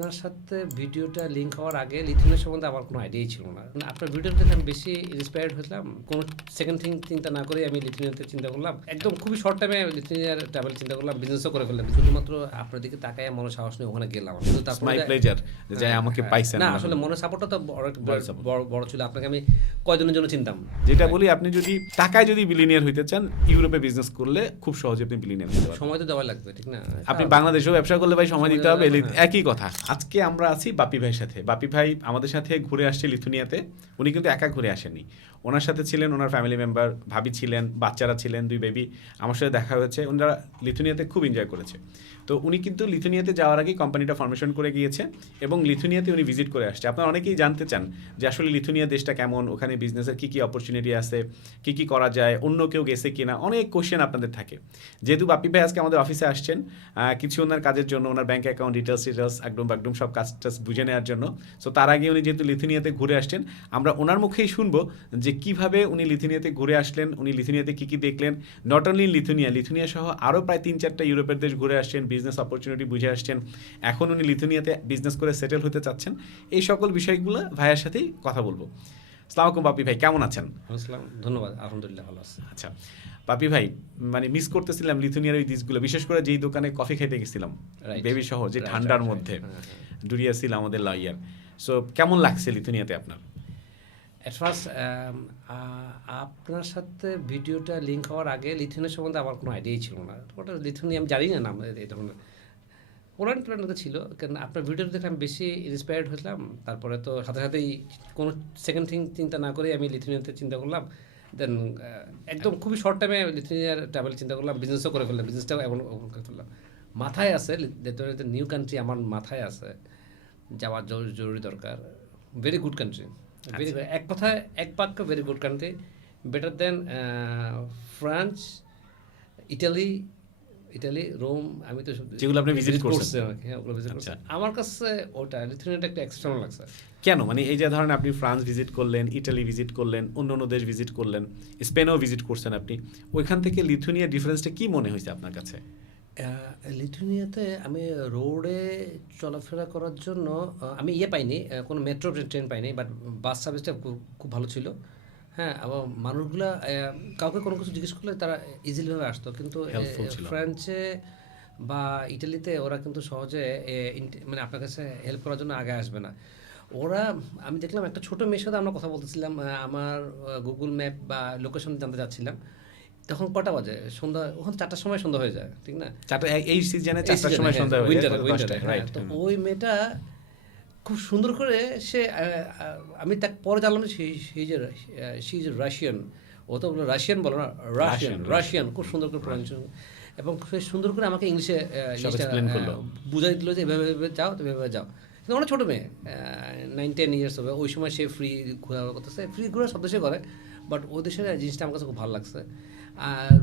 আপনার সাথে ভিডিওটা লিঙ্ক হওয়ার আগে লিথুনিয়া সম্বন্ধে আমার কোনো আইডিয়াই ছিল না। আপনার ভিডিও দেখে আমি বেশি ইন্সপায়ার্ড হয়েছিলাম। কোনো সেকেন্ড চিন্তা না করে আমি লিথুনিয়াতে চিন্তা করলাম। একদম খুবই শর্ট টাইমে লিথুনিয়ার ট্রাভেল চিন্তা করলাম, বিজনেসও করে ফেললাম। শুধুমাত্র আপনার দিকে তাকায় মনে সাহস নিয়ে ওখানে গেলাম। কিন্তু মাই প্লেজার যে আমাকে পাইছেন না, আসলে মনে সাপোর্টটা তো বড় ছিল। আপনাকে আমি কয়দিনের জন্য চিনতাম। যেটা বলি, আপনি যদি টাকায় যদি বিলিনিয়ার হইতে চান, ইউরোপে বিজনেস করলে খুব সহজে আপনি বিলিনিয়ার হতে পারবেন। সময় তো দেওয়া লাগবে, ঠিক না? আপনি বাংলাদেশেও ব্যবসা করলে ভাই সময় দিতে হবে, একই কথা। আজকে আমরা আছি বাপি ভাইয়ের সাথে। বাপি ভাই আমাদের সাথে ঘুরে আসছে লিথুনিয়াতে। উনি কিন্তু একা ঘুরে আসেনি, ওনার সাথে ছিলেন ওনার ফ্যামিলি মেম্বার, ভাবি ছিলেন, বাচ্চারা ছিলেন, 2 বেবি। আমার সাথে দেখা হয়েছে, ওনারা লিথুনিয়াতে খুব এনজয় করেছে। তো উনি কিন্তু লিথুনিয়াতে যাওয়ার আগেই কোম্পানিটা ফর্মেশন করে গিয়েছে এবং লিথুনিয়াতে উনি ভিজিট করে আসছে। আপনারা অনেকেই জানতে চান যে আসলে লিথুনিয়া দেশটা কেমন, ওখানে বিজনেসের কী কী অপরচুনিটি আছে, কী কী করা যায়, অন্য কেউ গেছে কিনা, অনেক কোশ্চেন আপনাদের থাকে। যেহেতু বাপি ভাই আজকে আমাদের অফিসে আসছেন কিছু ওনার কাজের জন্য, ওনার ব্যাঙ্ক অ্যাকাউন্ট ডিটেলস একদম সব কাজ বুঝে নেওয়ার জন্য। সো তার আগে উনি যেহেতু লিথুনিয়াতে ঘুরে আসছেন, আমরা ওনার মুখেই শুনবো যে কিভাবে উনি লিথুনিয়াতে ঘুরে আসলেন, উনি লিথুনিয়াতে কী কী দেখলেন। নট অনলি লিথুনিয়া সহ আরও প্রায় 3-4টা ইউরোপের দেশ ঘুরে আসছেন, বিজনেস অপরচুনিটি বুঝে আসছেন। এখন উনি লিথুনিয়াতে বিজনেস করে সেটেল হতে চাচ্ছেন। এই সকল বিষয়গুলো ভাইয়ের সাথেই কথা বলবো। আসসালামু আলাইকুম বাপি ভাই, কেমন আছেন? আসসালাম, ধন্যবাদ, আলহামদুলিল্লাহ ভালো আছি। আচ্ছা বাপি ভাই, মানে মিস করতেছিলাম লিথুনিয়ার ওই দিসগুলো, বিশেষ করে যেই দোকানে কফি খেতে গেছিলাম বেবি সহ, যে ঠান্ডার মধ্যে ডুরিয়া ছিল আমাদের লয়ার। সো কেমন লাগছে লিথুনিয়াতে আপনার? অ্যাট ফার্স্ট আপনার সাথে ভিডিওটা লিঙ্ক হওয়ার আগে লিথুনিয়া সম্বন্ধে আমার কোনো আইডিয়াই ছিল না। ওটা লিথুনিয়া আমি জানি না এই ধরনের পোল্যান্ড টোল্যান্ডে ছিল। কারণ আপনার ভিডিওটা দেখে আমি বেশি ইন্সপায়ার্ড হয়েছিলাম। তারপরে তো সাথে সাথেই কোনো সেকেন্ড চিন্তা না করে আমি লিথুনিয়াতে চিন্তা করলাম। দেন একদম খুবই শর্ট টাইমে লিথুনিয়ার ট্রাভেল চিন্তা করলাম, বিজনেসও করে ফেললাম, বিজনেসটাও এমন করে ফেললাম। মাথায় আছে নিউ কান্ট্রি, আমার মাথায় আছে যাওয়ার জরুরি দরকার। ভেরি গুড কান্ট্রি, ভেরি এক কথায় এক বাক্য, very good country, better than France, Italy, Rome. আমি তো যেগুলো আপনি ভিজিট করছেন, হ্যাঁ ওগুলো ভিজিট করছি। আমার কাছে ওটা লিথুনিয়াটা একটা এক্সেপশনাল লাগছে। কেন? মানে এই যে ধরেন আপনি ফ্রান্স ভিজিট করলেন, ইটালি ভিজিট করলেন, অন্য দেশ ভিজিট করলেন, স্পেনও ভিজিট করছেন আপনি, ওইখান থেকে লিথুনিয়ার ডিফারেন্সটা কি মনে হয়েছে আপনার কাছে? লিথুনিয়াতে আমি রোডে চলাফেরা করার জন্য আমি পাইনি, কোনো মেট্রো ট্রেন পাইনি, বাট বাস সার্ভিসটা খুব ভালো ছিল। হ্যাঁ, এবং মানুষগুলা কাউকে কোনো কিছু জিজ্ঞেস করলে তারা ইজিলিভাবে আসতো। কিন্তু ফ্রান্সে বা ইটালিতে ওরা কিন্তু সহজে মানে আপনার কাছে হেল্প করার জন্য আগে আসবে না। ওরা, আমি দেখলাম একটা ছোটো মেয়ের সাথে আমরা কথা বলতেছিলাম, আমার গুগল ম্যাপ বা লোকেশন জানতে চাচ্ছিলাম। তখন কটা বাজে? সন্ধ্যা, ওখানে 4টার সময় সন্ধ্যা হয়ে যায়, ঠিক না? এই সিজনে 4টার সময় সন্ধ্যা হয়ে যায়। তো ওই মেয়েটা খুব সুন্দর করে সে, আমি তাকে পরে জানলাম যে সে ইজ রাশিয়ান। ও তো বললো রাশিয়ান, বলো না, রাশিয়ান খুব সুন্দর করে প্রনাউন্সিয়েশন, এবং সে সুন্দর করে আমাকে ইংলিশে বুঝাই দিল যে এভাবে যাও, তো এভাবে যাও। কিন্তু অনেক ছোটো মেয়ে, 9-10 ইয়ার্স হবে। ওই সময় সে ফ্রি ঘোরাঘুরা করতেছে, ফ্রি ঘোরা সব দেশে করে, বাট ওই দেশের জিনিসটা আমার কাছে খুব ভালো লাগছে। আর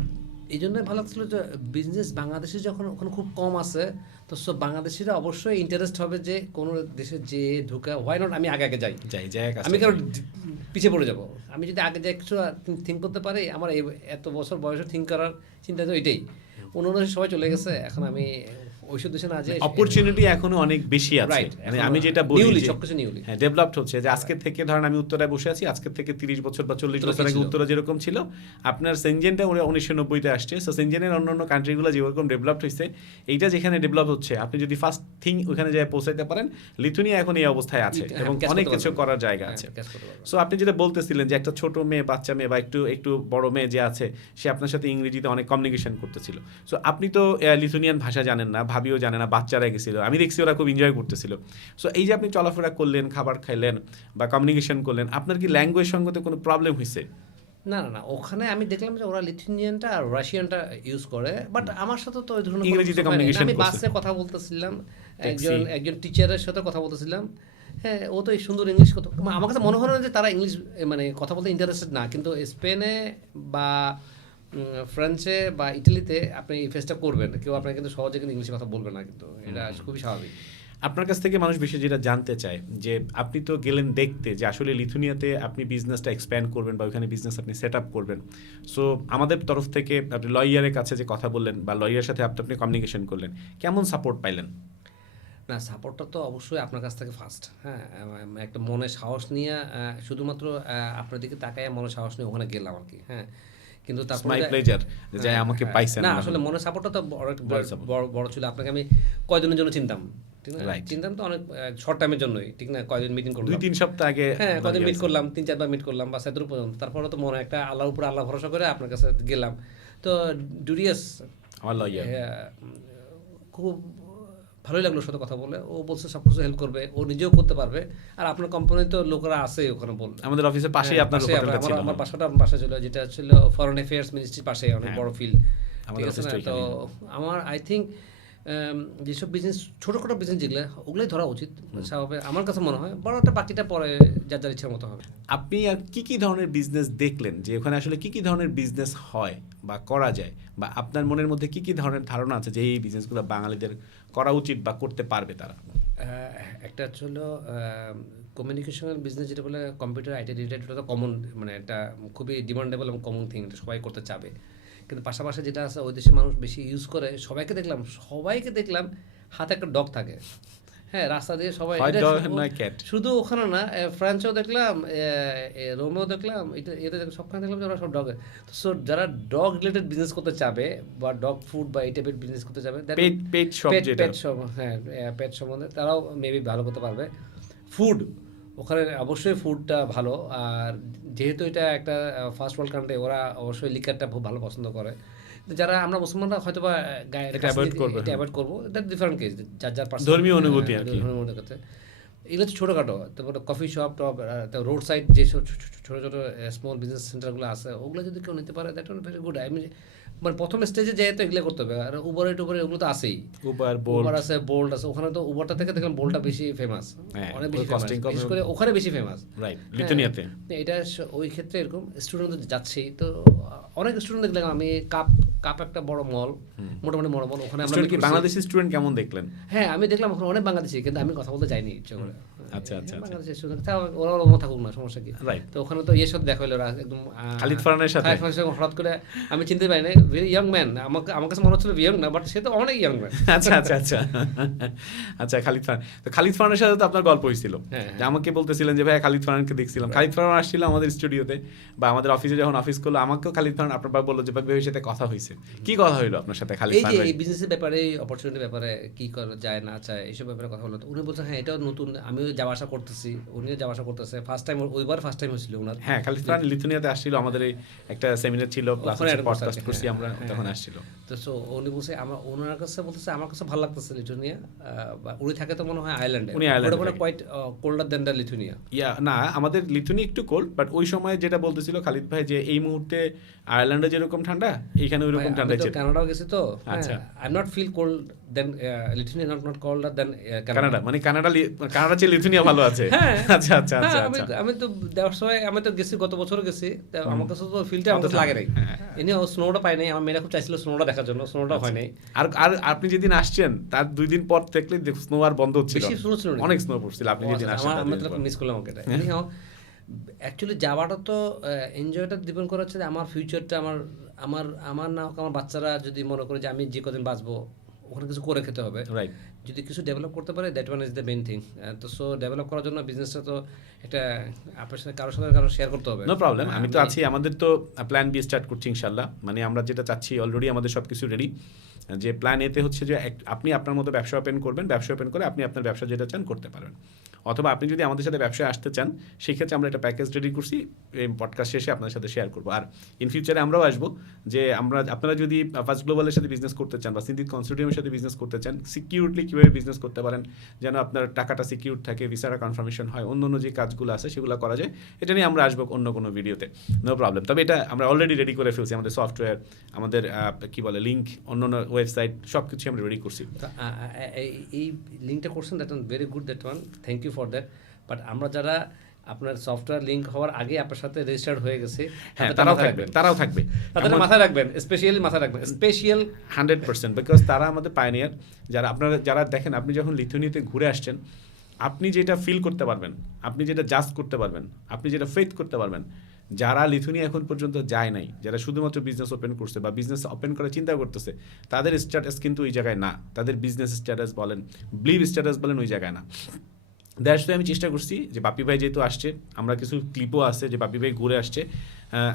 এই জন্যই ভালো লাগছিলো যে বিজনেস বাংলাদেশে যখন ওখানে খুব কম আছে, তো সব বাংলাদেশিরা অবশ্যই ইন্টারেস্ট হবে যে কোনো দেশে যে ঢুকা, হোয়াই নট আমি আগে যাই, আমি কারণ পিছিয়ে পড়ে যাব। আমি যদি আগে যাই কিছু থিঙ্ক করতে পারি, আমার এত বছর বয়সে থিঙ্ক করার চিন্তা তো এটাই। অন্য দেশে সবাই চলে গেছে, এখন আমি ওইসব দেশে না যে অপরচুনিটি এখনো অনেক বেশি আছে। মানে আমি যেটা বলি সবকিছু নিউলি ডেভেলপড হচ্ছে, যে আজকে থেকে ধরেন আমি উত্তরায় বসে আছি, আজকে থেকে 30 বছর বা 40 বছর আগে উত্তরা যেরকম ছিল, আপনার সেনজেনটা 1990-তে আসছে। সো সেনজেনের অন্যান্য কান্ট্রিগুলো যেরকম ডেভেলপড হয়েছে, এইটা যেখানে ডেভেলপ হচ্ছে, আপনি যদি ফার্স্ট থিং ওখানে যায় পৌঁছাইতে পারেন, লিথুনিয়া এখন এই অবস্থায় আছে এবং অনেক কিছু করার জায়গা আছে। সো আপনি যেটা বলতেছিলেন যে একটা ছোট মেয়ে, বাচ্চা মেয়ে বা একটু বড় মেয়ে যে আছে, সে আপনার সাথে ইংরেজিতে অনেক কমিউনিকেশন করতেছিল। সো আপনি তো লিথুনিয়ান ভাষা জানেন না, ভাবিও জানে না, বাচ্চারা গেছিল, আমি দেখছি ওরা খুব এনজয় করতেছিল। সো এই যে আপনি চলাফেরা করলেন, খাবার খাইলেন বা কমিউনিকেশন করলেন, আপনার কি ল্যাঙ্গুয়েজ সঙ্গতে কোনো প্রবলেম হয়েছে? না, ওখানে আমি দেখলাম যে ওরা লিথুনিয়ানটা আর রাশিয়ানটা ইউজ করে, বাট আমার সাথে তো ওই ধরনের ইংরেজিতে কমিউনিকেশন। আমি বাসে কথা বলতেছিলাম, একজন টিচারের সাথে কথা বলতেছিলাম। হ্যাঁ, ও তো এই সুন্দর ইংলিশ কথা, আমার কাছে মনে হয় না যে তারা ইংলিশ মানে কথা বলতে ইন্টারেস্টেড না, কিন্তু স্পেনে বা ফ্রান্সে বা ইটালিতে আপনি এই ফেসটা করবেন, কেউ আপনাকে কিন্তু সহজে কিন্তু ইংলিশে কথা বলবে না, কিন্তু এটা খুবই স্বাভাবিক। আপনার কাছ থেকে মানুষ বেশি যেটা জানতে চায় যে আপনি তো গেলেন দেখতে যে আসলে লিথুনিয়াতে আপনি বিজনেসটা এক্সপ্যান্ড করবেন বা ওইখানে বিজনেস আপনি সেট আপ করবেন। সো আমাদের তরফ থেকে আপনি লয়ারের কাছে যে কথা বললেন বা লয়ারের সাথে আপনি কমিউনিকেশন করলেন, কেমন সাপোর্ট পাইলেন? না, সাপোর্টটা তো অবশ্যই আপনার কাছ থেকে ফার্স্ট। হ্যাঁ, একটা মনে সাহস নিয়ে শুধুমাত্র আপনার দিকে তাকায় মনে সাহস নিয়ে ওখানে গেলাম আর কি। হ্যাঁ, কিন্তু তারপরে মাই প্লেজার যে আমাকে পাইছেন। না, আসলে মনে সাপোর্টটা তো বড় ছিল। আপনাকে আমি কয়দিনের জন্য চিনতাম, ঠিক না? চিনতাম তো অনেক শর্ট টাইমের জন্যই, ঠিক না? কয়দিন মিটিং করলাম, 2-3 সপ্তাহ আগে। হ্যাঁ, কয়দিন মিট করলাম, 3-4 বার মিট করলাম বা সেদূর পর্যন্ত। তারপরে তো মনে একটা আল্লাহর উপর আল্লাহ ভরসা করে আপনার কাছে গেলাম। তো ডুরিয়াস খুব ভালোই লাগলো সাথে কথা বলে। ও বলছে সব কিছু হেল্প করবে, ও নিজেও করতে পারবে। আর আপনার কোম্পানি তো লোকেরা আছে ওখানে, বলবে আমাদের অফিসের পাশেই আপনার হোটেলটা ছিল। আমার বাসা ছিল, যেটা ছিল ফরেন অ্যাফেয়ার্স মিনিস্ট্রির পাশে, অনেক বড় ফিল্ড, ঠিক আছে না? তো আমার আই থিঙ্ক যেসব বিজনেস ছোটোখাটো বিজনেস যেগুলো, ওগুলোই ধরা উচিত স্বাভাবিক আমার কাছে মনে হয়। বড়টা বাকিটা পরে যার যার ইচ্ছার মতো হবে। আপনি আর কি ধরনের বিজনেস দেখলেন, যে ওখানে আসলে কি ধরনের বিজনেস হয় বা করা যায়, বা আপনার মনের মধ্যে কি ধরনের ধারণা আছে যে এই বিজনেসগুলো বাঙালিদের করা উচিত বা করতে পারবে তারা? একটা হচ্ছিল কমিউনিকেশনাল বিজনেস, যেটা বলে কম্পিউটার আইটি রিলেটেড, ওটা তো কমন, মানে একটা খুবই ডিমান্ডেবল এবং কমন থিং, এটা সবাই করতে চাবে। কিন্তু পাশাপাশি যেটা আছে ওই দেশের মানুষ বেশি ইউজ করে, সবাইকে দেখলাম হাতে একটা ডগ থাকে। হ্যাঁ, রাস্তা দিয়ে সবাই, শুধু ওখানে না, ফ্রান্সেও দেখলাম, রোমেও দেখলাম, এতে সবখানে দেখলাম যে ওরা সব ডগে। তো সো যারা ডগ রিলেটেড বিজনেস করতে চাবে বা ডগ ফুড বা এই টাইপের বিজনেস করতে চাবে, পেট সম্বন্ধে তারাও মেবি ভালো করতে পারবে। ফুড, ওখানে অবশ্যই ফুডটা ভালো। আর যেহেতু এটা একটা ফার্স্ট ওয়ার্ল্ড কান্ট্রি, ওরা অবশ্যই লিকারটা খুব ভালো পছন্দ করে। যারা আমরা মুসলমানরা হয়তো বা এটা অ্যাভয়েড করবো, এটা ডিফারেন্ট কেস, যার ধর্মীয় অনুভূতি আর কি। এগুলো তো ছোটোখাটো। তারপরে coffee shop top, road side যেসব ছোটো ছোটো স্মল বিজনেস সেন্টারগুলো আছে, ওগুলো যদি কেউ নিতে পারে, দ্যাট ওয়ান ভেরি গুড। আমি মানে প্রথম স্টেজে যেহেতু এগুলো করতে হবে। আর উবারে টুবারে ওগুলো তো আছেই, উবার আছে, বোল্ট আছে। ওখানে তো উবারটা থেকে দেখলাম বোল্টটা বেশি ফেমাস, অনেক বেশি ফেমাস, বিশেষ করে ওখানে বেশি ফেমাস, লিথুয়ানিয়াতে। এটা ওই ক্ষেত্রে এরকম স্টুডেন্ট যাচ্ছেই তো অনেক স্টুডেন্ট দেখলাম আমি। কাপ একটা বড় মল, মোটামুটি বড় মল, ওখানে আমরা বাংলাদেশি স্টুডেন্ট কেমন দেখলেন? হ্যাঁ, আমি দেখলাম ওখানে অনেক বাংলাদেশি, কিন্তু আমি কথা বলতে যাইনি ইচ্ছে করে। আচ্ছা আচ্ছা, বাংলাদেশি স্টুডেন্ট ওরা থাকুক না, সমস্যা কি? তো ওখানে তো ইয়ের সাথে দেখা হলো, একদম খালিদ ফারহানের সাথে হঠাৎ করে আমি চিনতে পারি না, ভেরি ইয়াং ম্যান। আমার কাছে মনে হচ্ছিল ইয়াং না, বাট সে তো অনেক ইয়াং ম্যান। আচ্ছা আচ্ছা আচ্ছা আচ্ছা, খালিদ ফারহান। তো খালিদ ফারহানের সাথে তো আপনার গল্প হয়েছিল, আমাকে বলতেছিলেন যে ভাই খালিদ ফারহানকে দেখছিলাম। খালিদ ফারহান আসছিল আমাদের স্টুডিওতে বা আমাদের অফিসে, যখন অফিস করলো আমাকেও খালিদ ফারহান আপনার বললো যে ভাই সাথে কথা হয়েছে। কি কথা হইলো আপনার সাথে খালিদ ফারহান? এই বিজনেসের ব্যাপারে, অপরচুনিটির ব্যাপারে, কি করা যায় না চায় এইসব ব্যাপারে কথা হলো। উনি বলছেন হ্যাঁ, এটাও নতুন, আমিও যাওয়া আসা করতেছি, উনিও যাওয়া আসা করতেছে। ফার্স্ট টাইম, ওইবার ফার্স্ট টাইম হয়েছিল ওনার। হ্যাঁ, খালিদ ফারহান লিথুয়ানিয়াতে আসছিল, আমাদের একটা সেমিনার ছিল, পডকাস্ট করছি আমরা, তখন আসছিল। তো সো উনি বলছে, ওনার কাছে বলতেছে আমার কাছে ভালো লাগতেছে লিথুয়ানিয়া। উনি থাকে তো মনে হয় আয়ারল্যান্ডে, উনি আয়ারল্যান্ডে, quite colder than the Lithuania. না, আমাদের লিথুয়ানিয়া একটু কোল্ড, বাট ওই সময় যেটা বলতেছিল খালিদ ভাই যে এই মুহূর্তে আয়ারল্যান্ডে যেরকম ঠান্ডা, এখানে ওইরকম ঠান্ডা ছিল। কানাডাও গেছি তো, আচ্ছা, I not feel cold than Lithuania, not colder than Canada. মানে কানাডা চেয়ে লিথুয়ানিয়া ভালো আছে। আচ্ছা আচ্ছা আচ্ছা, আমি তো দেওয়ার সময় আমি তো গেছি, গত বছর গেছি, আমার কাছে তো ফিলটা আমার কাছে লাগে নাই। এনে স্নোটা পাই নাই, আমার মেয়েরা খুব চাইছিল স্নোটা দেখার জন্য, স্নোটা হয় নাই। আর আপনি যেদিন আসছেন তার 2 দিন পর দেখলে স্নো আর বন্ধ হচ্ছিল, অনেক স্নো পড়ছিল। আপনি যেদিন আসেন আমি তো মিস করলাম ওটা। অ্যাকচুয়ালি যাওয়াটা তো এনজয়টা ডিপেন্ড করা হচ্ছে আমার ফিউচারটা, আমার না হোক, আমার বাচ্চারা যদি মনে করে যে আমি যে কদিন বাঁচবো ওখানে কিছু করে খেতে হবে, রাইট? যদি কিছু ডেভেলপ করতে পারে, that one is the main thing. তো সো ডেভেলপ করার জন্য বিজনেসটা তো একটা আপনার সাথে কারোর শেয়ার করতে হবে। নো প্রবলেম, আমি তো আছি। আমাদের তো প্ল্যান বি স্টার্ট করছি ইনশাল্লাহ। মানে আমরা যেটা চাচ্ছি, অলরেডি আমাদের সব কিছু রেডি। যে প্ল্যান এতে হচ্ছে যে আপনি আপনার মতো ব্যবসা ওপেন করবেন, ব্যবসা ওপেন করে আপনি আপনার ব্যবসা যেটা চান করতে পারবেন। অথবা আপনি যদি আমাদের সাথে ব্যবসায় আসতে চান, সেক্ষেত্রে আমরা একটা প্যাকেজ রেডি করছি, এই পডকাস্ট শেষে আপনার সাথে শেয়ার করবো। আর ইন ফিউচারে আমরাও আসবো, যে আপনারা যদি ফার্স্ট গ্লোবালের সাথে বিজনেস করতে চান বা সিন্দিত কনসোর্টিয়ামের সাথে বিজনেস করতে চান, সিকিউরলি কীভাবে বিজনেস করতে পারেন, যেন আপনার টাকাটা সিকিউর থাকে, ভিসাটা কনফার্মেশন হয়, অন্য যে কাজগুলো আছে সেগুলো করা যায়, এটা নিয়ে আমরা আসবো অন্য কোনো ভিডিওতে। No problem. তবে এটা আমরা অলরেডি রেডি করে ফেলছি, আমাদের সফটওয়্যার, আমাদের লিঙ্ক, অন্য ওয়েবসাইট, সব কিছু আমরা রেডি করছি। এই লিঙ্কটা করছেন, that one very good, that one, thank you for that. But আমরা যারা আপনার সফটওয়্যার লিঙ্ক হওয়ার আগে আপনার সাথে রেজিস্টার্ড হয়ে গেছে, হ্যাঁ, তারাও থাকবে, তাদের মাথায় রাখবেন, স্পেশালি মাথায় রাখবেন, স্পেশাল 100%, বিকজ তারা আমাদের পাইনিয়ার। যারা দেখেন, আপনি যখন লিথুয়ানিয়াতে ঘুরে আসছেন, আপনি যেটা ফিল করতে পারবেন, আপনি যেটা জাজ করতে পারবেন, আপনি যেটা ফেথ করতে পারবেন, যারা লিথুনিয়া এখন পর্যন্ত যায় নাই, যারা শুধুমাত্র বিজনেস ওপেন করছে বা বিজনেস ওপেন করার চিন্তা করতেছে, তাদের স্ট্যাটাস কিন্তু ওই জায়গায় না, তাদের বিজনেস স্ট্যাটাস বলেন, ব্লিভ স্ট্যাটাস বলেন, ওই জায়গায় না। দ্যাটস ওয়াই আমি চেষ্টা করছি যে বাপি ভাই যেহেতু আসছে, আমরা কিছু ক্লিপও আছে যে বাপি ভাই ঘুরে আসছে,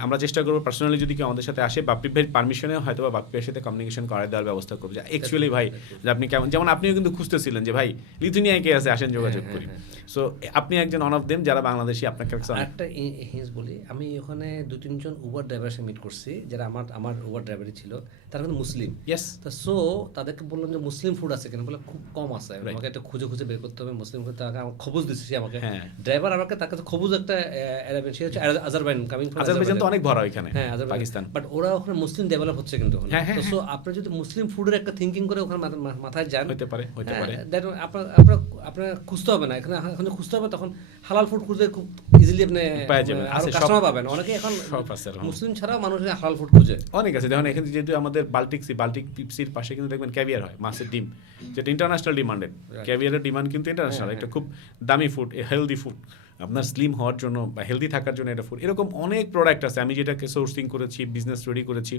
আমরা চেষ্টা করবো পার্সোনালি যদি কেউ আমাদের সাথে আসে, বাপি ভাইয়ের পারমিশনে হয়তো বা বাপি ভাইয়ের সাথে কমিউনিকেশন করায় দেওয়ার ব্যবস্থা করবো। যে অ্যাকচুয়ালি ভাই যে আপনি কেমন, যেমন আপনিও কিন্তু খুঁজতেছিলেন যে ভাই লিথুনিয়ায় কে আছে, আসেন যোগাযোগ করি। সো আপনি একজন অন অফ দেম যারা বাংলাদেশি আপনার কাছে। একটা হিন্স বলি, আমি ওখানে 2-3 জন উবার ড্রাইভার সাথে মিট করছি যারা আমার উবার ড্রাইভারই ছিল, তারা কিন্তু মুসলিম। ইয়েস। তা সো তাদেরকে বললাম যে মুসলিম ফুড আছে কেন, বলে খুব কম আছে, আমাকে একটা খুঁজে খুঁজে বের করতে হবে মুসলিম ফুড। তাকে আমার খবুজ দিচ্ছি, আমাকে ড্রাইভার আমাকে তার কাছে খবুজ একটা অ্যারাবিয়ান, সে হচ্ছে আজারবাইজান, কামিং ফ্রম আজারবাইজান তো অনেক বড় এখানে, হ্যাঁ পাকিস্তান, বাট ওরা ওখানে মুসলিম ডেভেলপ হচ্ছে কিন্তু ওখানে। তো সো আপনি যদি মুসলিম ফুডের একটা থিঙ্কিং করে ওখানে মাথায় যান, হতে পারে দেন আপনার খুঁজতে হবে না এখানে, এখন খুঁজতে হবে তখন হালাল ফুড খুঁজে খুব ইজিলি আপনি আরো কাস্টমার পাবেন। অনেকে এখন মুসলিম ছাড়াও মানুষ হালাল ফুড খুঁজে অনেক আছে। দেখুন এখানে যেহেতু আমাদের বাল্টিক সির পাশে কিন্তু দেখবেন ক্যাভিয়ার হয়, মাছের ডিম, যেটা ইন্টারন্যাশনাল ডিমান্ডেড। ক্যাভিয়ারের ডিমান্ড কিন্তু ইন্টারন্যাশনাল, এটা খুব দামি ফুড, হেলদি ফুড, আপনার স্লিম হওয়ার জন্য বা হেলদি থাকার জন্য এটা ফুড। এরকম অনেক প্রোডাক্ট আছে আমি যেটাকে সোর্সিং করেছি, বিজনেস রেডি করেছি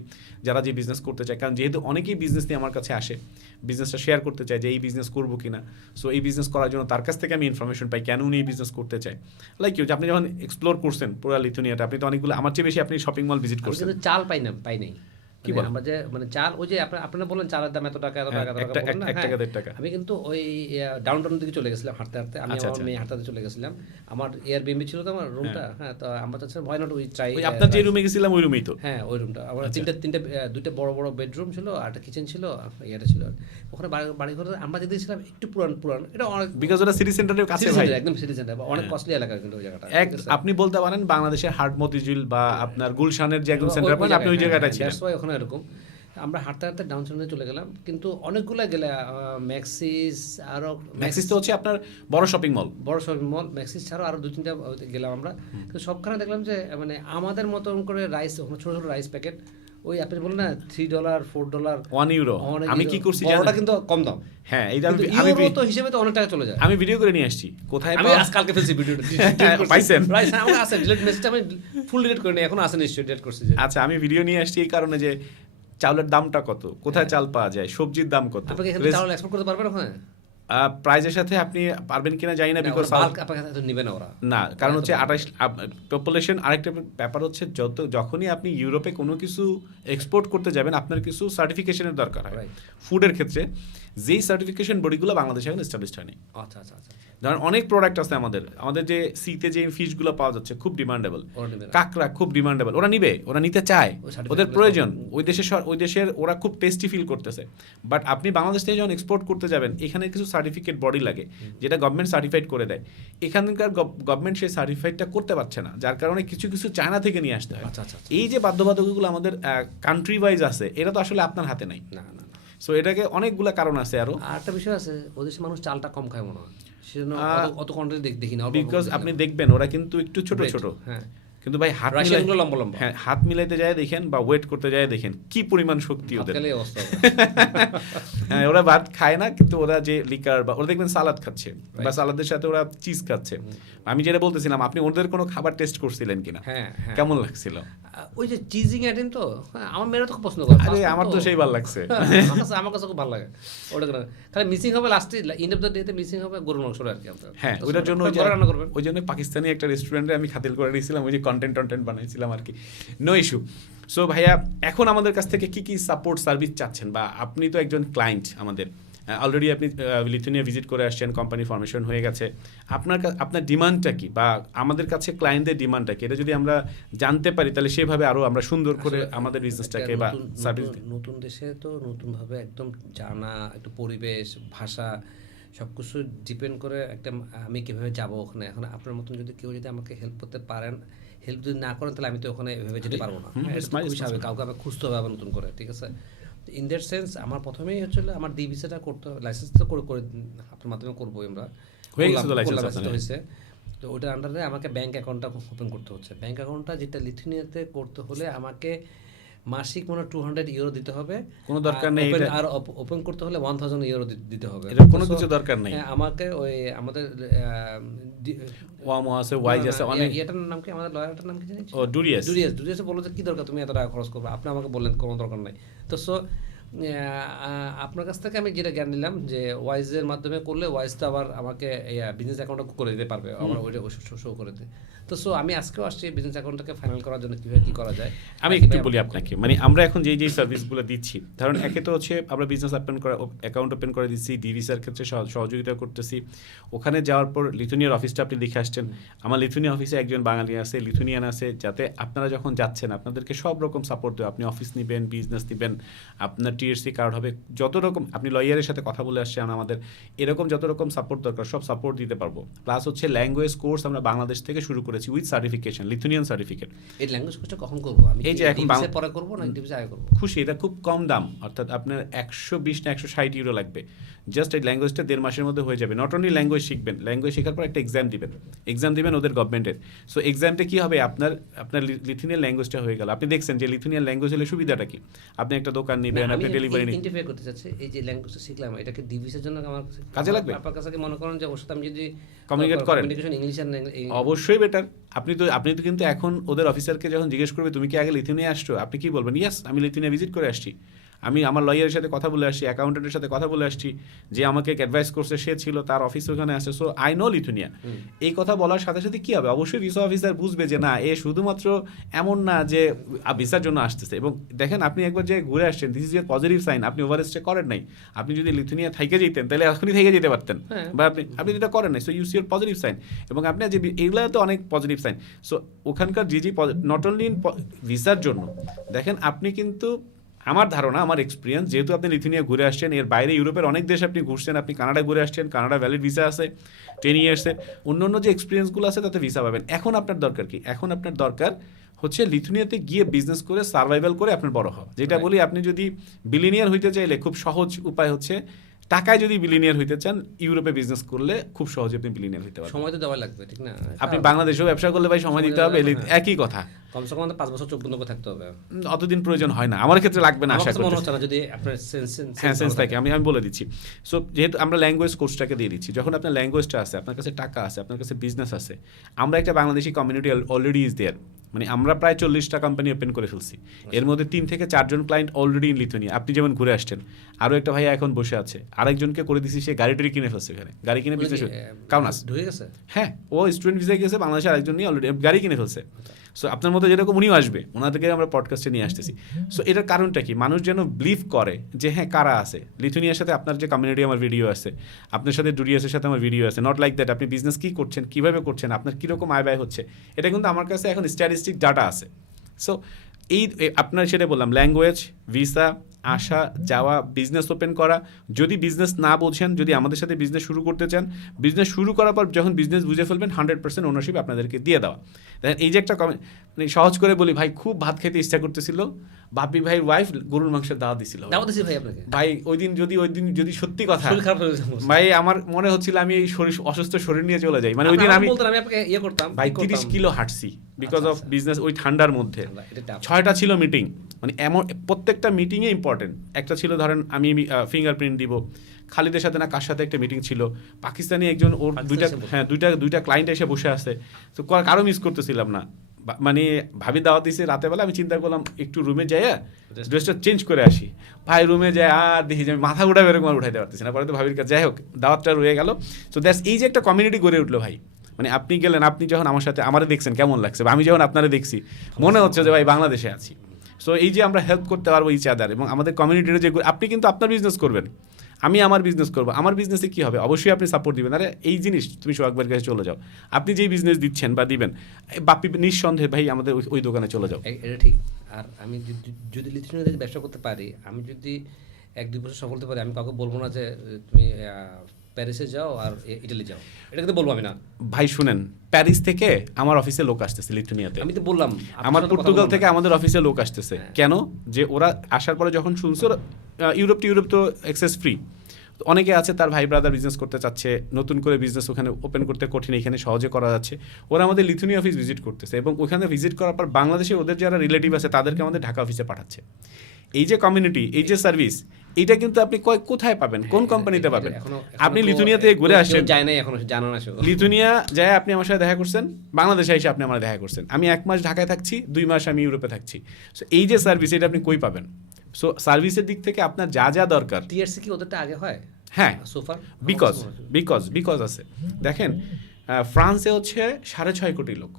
যারা যে বিজনেস করতে চায়। কারণ যেহেতু অনেকেই বিজনেস নিয়ে আমার কাছে আসে, বিজনেসটা শেয়ার করতে চায় যে এই বিজনেস করবো কিনা। সো এই বিজনেস করার জন্য তার কাছ থেকে আমি ইনফরমেশন পাই কেন উনি এই বিজনেস করতে চায়। লাইক ইউ, আপনি যখন এক্সপ্লোর করছেন পুরো লিথুনিয়াটা, আপনি তো অনেকগুলো, আমার চেয়ে বেশি আপনি শপিং মল ভিজিট করছেন। চাল পাই নাই কি বলেন, আমরা যে মানে চাল, ওই যে আপনারা বলেন চালের দাম এত টাকা, আমি কিন্তু ওই ডাউনটাউন দিকে চলে গেছিলাম হাঁটতে হাঁটতে, আমি আমার মেয়ে হাঁটতে চলে গেছিলাম, আমার এয়ারবিএনবি ছিল তো আমার রুমটা, হ্যাঁ, তো আমরা চাচ্ছিলাম হোয়াই নট উই ট্রাই। আপনার যে রুমে গেছিলাম ওই রুমেই তো, হ্যাঁ ওই রুমটা আমার দুইটা বড় বড় বেডরুম ছিল আর একটা কিচেন ছিল, ইয়েটা ছিল ওখানে বাড়ি ঘরে। আমরা যে দিয়েছিলাম একটু পুরান, এটা অনেক, বিকজ ওটা সিটি সেন্টারের কাছে ভাই, একদম সিটি সেন্টার, অনেক কস্টলি এলাকা কিন্তু ওই জায়গাটা। আপনি বলতে পারেন বাংলাদেশের হাট মতিঝিল বা আপনার গুলশানের যে একদম সেন্টার পয়েন্ট, আপনি ওই জায়গাটা ছিলেন। ওখানে এরকম আমরা হাঁটতে হাঁটতে ডাউন টাউনে চলে গেলাম, কিন্তু অনেকগুলো গেলে ম্যাক্সিস, আরো ম্যাক্সিস তো হচ্ছে আপনার বড় শপিং মল, ম্যাক্সিস ছাড়াও আরো 2-3টা গেলাম আমরা, কিন্তু সবখানে দেখলাম যে মানে আমাদের মতন করে রাইস, ছোট ছোট রাইস প্যাকেট, ওই আপনি বলেন না $3 $4 €1। আমি কি করছি জানেন, ওটা কিন্তু কম দাম। হ্যাঁ, এইটা আমি তো হিসেবে তো অনেক টাকা চলে যায়। আমি ভিডিও করে নিয়ে আসছি, কোথায় আমি আজকালকে ফেলছি ভিডিওটা, পাইছেন? আমার আছে ডিলিট মেসেজটা, আমি ফুল ডিলিট করে নিই, এখন আছে নিশ্চয়ই ডিলিট করছি। আচ্ছা, আমি ভিডিও নিয়ে আসছি এই কারণে যে চাউলের দামটা কত, কোথায় চাল পাওয়া যায়, সবজির দাম কত, আপনি এখানে চাউল এক্সপোর্ট করতে পারবেন ওখানে? প্রাইজের সাথে আপনি পারবেন কিনা জানি না, বিকজ নেবে না ওরা, না, কারণ হচ্ছে 28 পপুলেশন। আরেকটা ব্যাপার হচ্ছে যখনই আপনি ইউরোপে কোনো কিছু এক্সপোর্ট করতে যাবেন, আপনার কিছু সার্টিফিকেশনের দরকার হয় ফুডের ক্ষেত্রে, যেই সার্টিফিকেশন বডিগুলো বাংলাদেশে এখন এস্টাবলিশড হয়নি। আচ্ছা আচ্ছা আচ্ছা, ধরেন অনেক প্রোডাক্ট আছে আমাদের যে সিতে যে ফিশগুলো পাওয়া যাচ্ছে খুব ডিমান্ডেবল, কাঁকড়া খুব ডিমান্ডেবল, ওরা নিবে, ওরা নিতে চায়, ওদের প্রয়োজন, ওই দেশের ওরা খুব টেস্টি ফিল করতেছে। বাট আপনি বাংলাদেশ থেকে যখন এক্সপোর্ট করতে যাবেন, এখানে কিছু সার্টিফিকেট বডি লাগে যেটা গভর্নমেন্ট সার্টিফাইড করে দেয়। এখানকার গভর্নমেন্ট সেই সার্টিফাইডটা করতে পারছে না, যার কারণে কিছু কিছু চায়না থেকে নিয়ে আসতে হয়। এই যে বাধ্যবাধকতাগুলো আমাদের কান্ট্রি ওয়াইজ আছে, এটা তো আসলে আপনার হাতে নাই। না না, সো এটাকে অনেকগুলো কারণ আছে। আরো একটা বিষয় আছে, ওদের মানুষ চালটা কম খায় মনে হয়, সেজন্য অত কোয়ান্টিটি দেখি না। বিকজ আপনি দেখবেন ওরা কিন্তু একটু ছোট ছোট, হ্যাঁ, কিন্তু ভাই হাত মিলাইতে লম্বা লম্বা, হ্যাঁ, হাত মিলাইতে যায় দেখেন বা ওয়েট করতে যায় দেখেন কি পরিমাণ শক্তি ওদের। হ্যাঁ, ওরা ভাত খায় না, কিন্তু ওরা যে লিকার বা ওরা দেখবেন সালাদ খাচ্ছে বা সালাদের সাথে ওরা চিজ খাচ্ছে। আমি যেটা বলতেছিলাম, আপনি ওদের কোনো খাবার টেস্ট করছিলেন কিনা, কেমন লাগছিল? ওই যে চিজিং আইটেম তো আমার মেয়েরা তো খুব পছন্দ করে। আরে আমার তো সেই ভালো লাগছে, আমার কাছে খুব ভালো লাগে ওটা। খালি মিসিং হবে লাস্টে, ইন্ড অফ দ্য ডেতে মিসিং হবে গরুর মাংস আর কি। হ্যাঁ, ওইটার জন্য ওই জন্য পাকিস্তানি একটা রেস্টুরেন্টে আমি খাতিল করে নিয়েছিলাম, ওই যে কন্টেন্ট বানাইছিলাম আর কি, নো ইস্যু। সো ভাইয়া, এখন আমাদের কাছ থেকে কি কি সাপোর্ট সার্ভিস চাচ্ছেন, বা আপনি তো একজন ক্লায়েন্ট আমাদের, অলরেডি আপনি লিথুনিয়া ভিজিট করে আসছেন, কোম্পানি ফর্মেশন হয়ে গেছে, আপনার ডিমান্ডটা কি, বা আমাদের কাছে ক্লায়েন্টদের ডিমান্ডটা কি, এটা যদি আমরা জানতে পারি তাহলে সেভাবে আরো আমরা সুন্দর করে আমাদের বিজনেসটাকে বা সার্ভিস। নতুন দেশে তো নতুনভাবে একদম জানা, একটু পরিবেশ, ভাষা সব কিছু ডিপেন্ড করে একটা আমি কীভাবে যাবো ওখানে। এখন আপনার মতন যদি কেউ যদি আমাকে হেল্প করতে পারেন, হেল্প যদি না করেন তাহলে আমি তো ওখানে এভাবে যেতে পারবো না। কাউকে আবার খুঁজতে হবে আবার নতুন করে, ঠিক আছে? ইন দ্যাট সেন্স আমার প্রথমেই হচ্ছে আমার ডি ভিসাটা করতে হবে, লাইসেন্স তো করে আপনার মাধ্যমে করবো আমরা, হয়েছে। তো ওটার আন্ডারে আমাকে ব্যাঙ্ক অ্যাকাউন্টটা ওপেন করতে হচ্ছে। ব্যাঙ্ক অ্যাকাউন্টটা যেটা লিথুনিয়াতে করতে হলে আমাকে মাসিক মনে 200 ইউরো দিতে হবে। কোনো দরকার নেই এটা। আর ওপেন করতে হলে 1000 ইউরো দিতে হবে। এটা কোনো কিছু দরকার নেই। আমাকে ওই আমাদের ওয়ামো আছে, ওয়াইজ আছে, অনেক। এটার নাম কি, আমাদের লয়ারটার নাম কি জানিস? ও ডুরিয়াস। ডুরিয়াসে বললো যে কি দরকার, তুমি এত টাকা খরচ করবে, আপনি আমাকে বললেন কোনো দরকার নাই। তো সো আপনার কাছ থেকে আমি যেটা জ্ঞান নিলাম যে ওয়াইজের মাধ্যমে করলে ওয়াইজ তো আবার আমাকে বিজনেস অ্যাকাউন্টটা করে দিতে পারবে, আমার ওইটা শো করে দিতে। তো সো আমি আজকেও আসছি বিজনেস অ্যাকাউন্টটাকে ফাইনাল করার জন্য কীভাবে কী করা যায়। আমি একটু বলি আপনাকে, মানে আমরা এখন যেই সার্ভিসগুলো দিচ্ছি, ধরুন একে তো হচ্ছে আমরা বিজনেস অ্যাকাউন্ট ওপেন করে দিচ্ছি, ডিভিসার ক্ষেত্রে সহযোগিতা করতেছি। ওখানে যাওয়ার পর লিথুনিয়ার অফিসটা আপনি দেখে আসছেন। আমার লিথুনিয়া অফিসে একজন বাঙালি আছে, লিথুনিয়ান আছে, যাতে আপনারা যখন যাচ্ছেন আপনাদেরকে সব রকম সাপোর্ট দেবে। আপনি অফিস নেবেন, বিজনেস নেবেন, আপনার টিএসসি কার্ড হবে, যত রকম আপনি লয়ারের সাথে কথা বলে আসছেন আমাদের, এরকম যত রকম সাপোর্ট দরকার সব সাপোর্ট দিতে পারবো। প্লাস হচ্ছে ল্যাঙ্গুয়েজ কোর্স আমরা বাংলাদেশ থেকে শুরু করেছি উইথ সার্টিফিকেশন, লিথুনিয়ান সার্টিফিকেট। এই ল্যাঙ্গুয়েজ কোর্সটা কখন করবো? আমি এই যে এখন পরে করবো না ডিভিসে আগে করবো? খুশি, এটা খুব কম দাম, অর্থাৎ আপনার 120 না 160 ইউরো লাগবে। জাস্ট এই ল্যাঙ্গুয়েজটা 1.5 মাসের মধ্যে হয়ে যাবে। নট অনলি ল্যাঙ্গুয়েজ শিখবেন, ল্যাঙ্গুয়েজ শেখার পর একটা এক্সাম দিবেন ওদের গভর্নমেন্টের। সো এক্সামটা কি হবে, আপনার লিথুনিয়ান ল্যাঙ্গুয়েজটা হয়ে গেল। আপনি দেখছেন যে লিথুনিয়ান ল্যাঙ্গুয়েজ হলে সুবিধাটা কি, আপনি একটা দোকান নেবেন, আপনি ডেলিভারি নেবেন। ইন্টারফেয়ার করতে চাচ্ছি, এই যে ল্যাঙ্গুয়েজটা শিখলাম এটাকে ডিভিসের জন্য আমার কাজে লাগবে। আপনার কাছে কি মনে করেন যে ওর সাথে আমি যদি কমিউনিকেট করেন, কমিউনিকেশন ইংলিশ আর অবশ্যই বেটার। আপনি তো কিন্তু এখন ওদের অফিসারকে যখন জিজ্ঞেস করবে তুমি কি আগে লিথুনিয়া আসছো, আপনি কি বলবেন? ইয়েস, আমি লিথুনিয়া ভিজিট করে আসছি, আমি আমার লয়ারের সাথে কথা বলে আসছি, অ্যাকাউন্টেন্টের সাথে কথা বলে আসছি, যে আমাকে অ্যাডভাইস করছে সে ছিল, তার অফিস ওখানে আসে, সো আই নো লিথুনিয়া। এই কথা বলার সাথে সাথে কি হবে, অবশ্যই ভিসা অফিসার বুঝবে যে না, এ শুধুমাত্র এমন না যে ভিসার জন্য আসতেছে। এবং দেখেন আপনি একবার যে ঘুরে আসছেন, this is a positive sign. আপনি ওভারস্টে করেন নাই। আপনি যদি লিথুনিয়া থেকে যেতেন তাহলে এখনই থেকে যেতে পারতেন, বা আপনি যেটা করেন নাই। So you see your positive sign. এবং আপনি যে এইগুলো তো অনেক পজিটিভ সাইন। সো ওখানকার যে নট অনলি ইন ভিসার জন্য, দেখেন আপনি কিন্তু, আমার ধারণা, আমার এক্সপিরিয়েন্স, যেহেতু আপনি লিথুনিয়া ঘুরে আসছেন, এর বাইরে ইউরোপের অনেক দেশ আপনি ঘুরছেন, আপনি কানাডা ঘুরে আসছেন, কানাডা ভ্যালিড ভিসা আছে 10 ইয়ার্সের, অন্য যে এক্সপিরিয়েন্সগুলো আছে তাতে ভিসা পাবেন। এখন আপনার দরকার কি? এখন আপনার দরকার হচ্ছে লিথুনিয়াতে গিয়ে বিজনেস করে সার্ভাইভাল করে আপনার বড় হওয়া। যেটা বলি, আপনি যদি বিলিনিয়ার হইতে চাইলে খুব সহজ উপায় হচ্ছে, টাকায় যদি বিলিনিয়ার হইতে চান, ইউরোপে বিজনেস করলে খুব সহজে আপনি বিলিনিয়ার হইতে পারবেন। সময় তো দেওয়া লাগবে, ঠিক না? আপনি বাংলাদেশেও ব্যবসা করলে ভাই সময় দিতে হবে, একই কথা। কমসে কম 5 বছর 14 বছর থাকতে হবে। অতদিন প্রয়োজন হয় না, আমার ক্ষেত্রে লাগবে না, আশা করি। মনে হচ্ছে না যদি আপনার সেন্স থাকে। আমি বলে দিচ্ছি। সো যেহেতু আমরা ল্যাঙ্গুয়েজ কোর্সটাকে দিয়ে দিচ্ছি, যখন আপনার ল্যাঙ্গুয়েজটা আছে, আপনার কাছে টাকা আছে, আপনার কাছে বিজনেস আছে, আমরা একটা Bangladeshi community already is there. মানে আমরা প্রায় 40টা কোম্পানি ওপেন করে ফেলছি, এর মধ্যে 3 থেকে 4 জন ক্লায়েন্ট অলরেডি ইন লিথুনিয়া। আপনি যেমন ঘুরে আসছেন, আরও একটা ভাইয়া এখন বসে আছে, আরেকজনকে করে দিচ্ছি, সে গাড়ি টাড়ি কিনে ফেলছে, এখানে গাড়ি কিনে বিজনেস কাউনাস ঢুকে গেছে। হ্যাঁ, ও স্টুডেন্ট ভিসায় গেছে, বাংলাদেশে আরেকজন নিয়ে অলরেডি গাড়ি কিনে ফেলছে। সো আপনার মতো যেরকম উনিও আসবে, ওনাদেরকে আমরা পডকাস্টে নিয়ে আসতেছি। সো এটার কারণটা কি, মানুষ যেন বিলিভ করে যে হ্যাঁ কারা আছে লিথুনিয়ার সাথে, আপনার যে কমিউনিটি, আমার ভিডিও আছে, আপনার সাথে ডুরিয়াসের সাথে আমার ভিডিও আছে। নট লাইক দ্যাট, আপনি বিজনেস কী করছেন, কীভাবে করছেন, আপনার কীরকম আয় ব্যয় হচ্ছে, এটা কিন্তু আমার কাছে এখন স্ট্যাটিস্টিক ডাটা আছে। সো এই আপনার সেটা বললাম, ল্যাঙ্গুয়েজ, ভিসা, আসা যাওয়া, বিজনেস ওপেন করা। যদি বিজনেস না বোঝেন, যদি আমাদের সাথে বিজনেস শুরু করতে চান, বিজনেস শুরু করার পর যখন বিজনেস বুঝে ফেলবেন, 100% ওনারশিপ আপনাদেরকে দিয়ে দেওয়া। দেখেন এই যে একটা মানে সহজ করে বলি, ভাই খুব ভাত খেতে ইচ্ছা করতেছিল, বাপি ভাই ওয়াইফ গরুর মাংসের দাওয়া দিছিল। ভাই আপনাকে ভাই ওই দিন যদি সত্যি কথা, ভাই আমার মনে হচ্ছিল আমি এই অসুস্থ শরীর নিয়ে চলে যাই। মানে ওই দিন আমি আপনাকে ইয়ে করতাম, ভাই 30 কিলো হাঁটছি বিকজ অফ বিজনেস। ওই ঠান্ডার মধ্যে 6টা ছিল মিটিং, মানে এমন প্রত্যেকটা মিটিংয়ে ইম্পর্টেন্ট। একটা ছিল ধরেন আমি ফিঙ্গারপ্রিন্ট দিব, খালিদের সাথে না কার সাথে একটা মিটিং ছিল, পাকিস্তানি একজন, ওর দুইটা ক্লায়েন্ট এসে বসে আছে, তো কারো মিস করতেছিলাম না। মানে ভাবি দাওয়াত দিয়েছে রাতের বেলা, আমি চিন্তা করলাম একটু রুমে যাই, ড্রেসটা চেঞ্জ করে আসি। ভাই রুমে যায় আর দেখি যে আমি মাথা উঠাবে এরকম আর উঠাইতে পারতেছি না। পরে তো ভাবির কাছে যাই হোক, দাওয়াতটা রয়ে গেল। সো দ্যাটস, এই যে একটা কমিউনিটি গড়ে উঠলো ভাই। মানে আপনি গেলেন, আপনি যখন আমার সাথে আমারে দেখছেন কেমন লাগছে, আমি যখন আপনারা দেখছি মনে হচ্ছে যে ভাই বাংলাদেশে আছি। সো এই যে আমরা হেল্প করতে পারবো ইচ আদার, এবং আমাদের কমিউনিটির যে, আপনি কিন্তু আপনার বিজনেস করবেন, আমি আমার বিজনেস করবো, আমার বিজনেসে কী হবে, অবশ্যই আপনি সাপোর্ট দিবেন। আরে এই জিনিস তুমি সোহাগের কাছে চলে যাও, আপনি যেই বিজনেস দিচ্ছেন বা দিবেন, বাপি নিঃসন্দেহে ভাই আমাদের ওই দোকানে চলে যাও। এটা ঠিক। আর আমি যদি লিথুনিয়াতে ব্যবসা করতে পারি, আমি যদি 1-2 বছর সফল হতে পারি, আমি কাউকে বলবো না যে তুমি প্যারিসে যাও আর ইটালি যাও, এটা কিন্তু বলবো আমি না। ভাই শুনেন, প্যারিস থেকে আমার অফিসে লোক আসতেছে লিথুনিয়াতে, আমি তো বললাম। আমার পর্তুগাল থেকে আমাদের অফিসে লোক আসতেছে। কেন? যে ওরা আসার পরে যখন শুনছে ইউরোপ তো অ্যাক্সেস ফ্রি, অনেকে আছে তার ভাই ব্রাদার বিজনেস করতে চাচ্ছে, নতুন করে বিজনেস ওখানে ওপেন করতে কঠিন, এখানে সহজে করা যাচ্ছে। ওরা আমাদের লিথুনিয়া অফিস ভিজিট করতেছে এবং ওখানে ভিজিট করার পর বাংলাদেশে ওদের যারা রিলেটিভ আছে তাদেরকে আমাদের ঢাকা অফিসে পাঠাচ্ছে। এই যে কমিউনিটি, এই যে সার্ভিস, এইটা কিন্তু আপনি কোথায় পাবেন, কোন কোম্পানিতে পাবেন? আপনি লিথুনিয়া থেকে ঘুরে আসছেন, যায় নাই এখনো, জানো না। লিথুনিয়া যায় আপনি আমার সাথে দেখা করছেন, বাংলাদেশে এসে আপনি আমার দেখা করছেন, আমি 1 মাস ঢাকায় থাকছি, 2 মাস আমি ইউরোপে থাকছি। সো এই যে সার্ভিস, এটা আপনি কই পাবেন? সো সার্ভিসের দিক থেকে আপনার যা যা দরকার, টিআরসি কি ওদেরটা আগে হয়? হ্যাঁ, সোফার বিকজ আছে। দেখেন ফ্রান্সে হচ্ছে 6.5 কোটি লোক,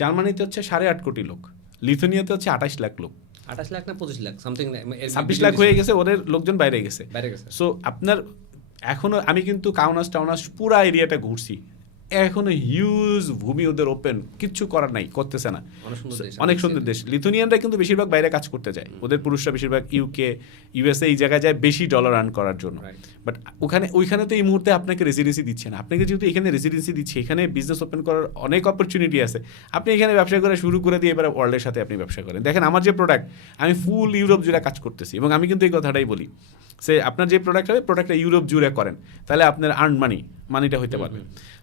জার্মানিতে হচ্ছে 8.5 কোটি লোক, লিথুনিয়াতে হচ্ছে 28 লাখ লোক, 28 লাখ না 25 লাখ সামথিং, 26 লাখ হয়ে গেছে, ওদের লোকজন বাইরে গেছে। গেছে। সো আপনার এখনো, আমি কিন্তু কাউনাস টাউনাস পুরা এরিয়াটা ঘুরছি, এখনো হিউজ ভূমি ওদের ওপেন, কিচ্ছু করার নাই, করতেছে না। অনেক সুন্দর দেশ। লিথুনিয়ানরা কিন্তু বেশিরভাগ বাইরে কাজ করতে যায়, ওদের পুরুষরা বেশিরভাগ ইউকে, ইউএসএ এই জায়গায় যায় বেশি ডলার আর্ন করার জন্য। বাট ওইখানে তো এই মুহূর্তে আপনাকে রেসিডেন্সি দিচ্ছে না। আপনাকে যেহেতু এখানে রেসিডেন্সি দিচ্ছে, এখানে বিজনেস ওপেন করার অনেক অপরচুনিটি আছে। আপনি এখানে ব্যবসা করে শুরু করে দিয়ে এবার ওয়ার্ল্ডের সাথে আপনি ব্যবসা করেন। দেখেন আমার যে প্রোডাক্ট, আমি ফুল ইউরোপ জুড়ে কাজ করতেছি এবং আমি কিন্তু এই কথাটাই বলি, সে আপনার যে প্রোডাক্ট হবে, প্রোডাক্টটা ইউরোপ জুড়ে করেন, তাহলে আপনার আর্ন মানিটা হইতে পারবে।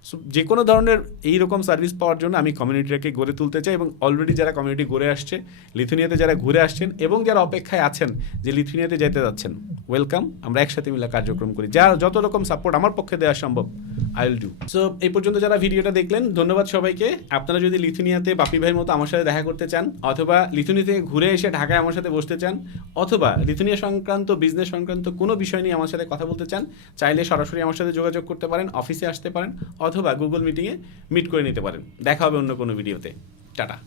সো যে কোনো ধরনের এইরকম সার্ভিস পাওয়ার জন্য আমি কমিউনিটিটাকে গড়ে তুলতে চাই এবং অলরেডি যারা কমিউনিটি গড়ে আসছে, লিথুনিয়াতে যারা ঘুরে আসছেন এবং যারা অপেক্ষায় আছেন যে লিথুনিয়াতে যেতে যাচ্ছেন, ওয়েলকাম। আমরা একসাথে মিলে কার্যক্রম করি, যার যত রকম সাপোর্ট আমার পক্ষে দেওয়া সম্ভব আই উইল ডু। সো এই পর্যন্ত যারা ভিডিওটা দেখলেন, ধন্যবাদ সবাইকে। আপনারা যদি লিথুনিয়াতে বাপি ভাইয়ের মতো আমার সাথে দেখা করতে চান, অথবা লিথুনিয়া থেকে ঘুরে এসে ঢাকায় আমার সাথে বসতে চান, অথবা লিথুনিয়া সংক্রান্ত বিজনেস সংক্রান্ত কোনো বিষয় নিয়ে আমার সাথে কথা বলতে চান, চাইলে সরাসরি আমার সাথে যোগাযোগ করতে পারেন, অফিসে আসতে পারেন, অথবা গুগল মিটিংয়ে মিট করে নিতে পারেন। দেখা হবে অন্য কোনো ভিডিওতে। টাটা।